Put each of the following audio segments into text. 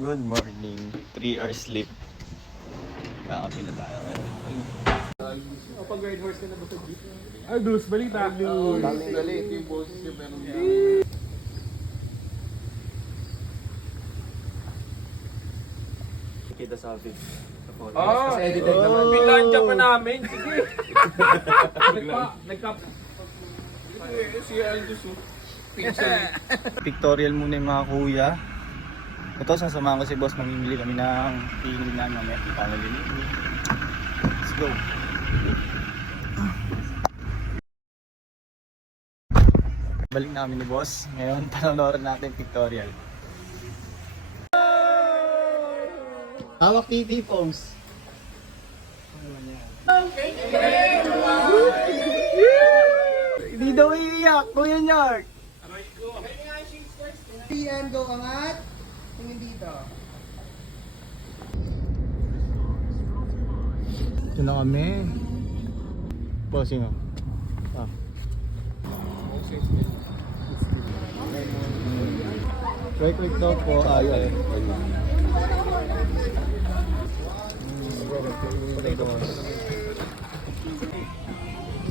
Good morning. 3 hours sleep. Kakapi na tayo. Kapag ride horse ka na ba sa jeep? Aldous, balita. Aldous. Daming galit yung boses niya pero Kita sa office. Kasi edited naman. Pinlansya pa namin. Sige. Nagkap. si Aldous Pictorial muna yung mga kuya. Ito, sasamahan ko si boss. Mamimili kami ng hihingan mamaya. Di pa naliligo. Let's go. Balik namin ni boss. Ngayon, panonood natin pictorial. Hawak TV pose. Hindi daw iiyak, Kuya Nyark. Yan, go angat. Tingin dito. Ito na kami. Bossing oh. Ah. Quick daw po. Ayaw eh.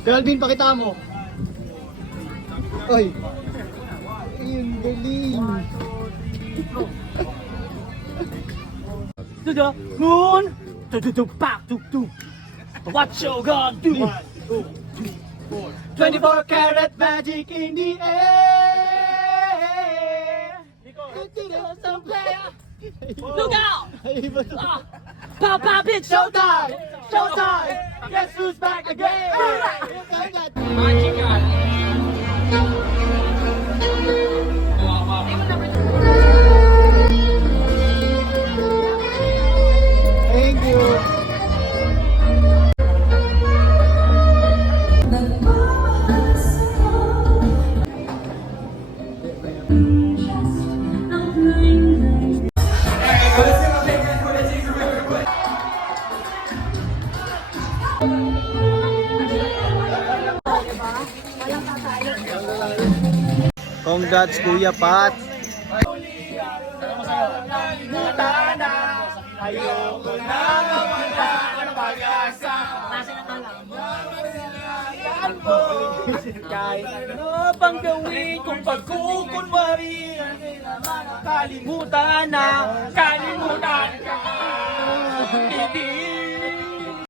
Calvin, pakita mo. Oy. Ayun, galing. To the moon. To back to. What you gonna do? 24 karat magic in the air. Some player. Look out! Ah. Pop, pop, it's Showtime! Showtime! Guess who's back again? Thank you. Congrats Kuya Pat. Ayoko na mawala ng pag-asa. Kahit ano pang gawin kung pagkukunwari, kalimutan ka. Hindi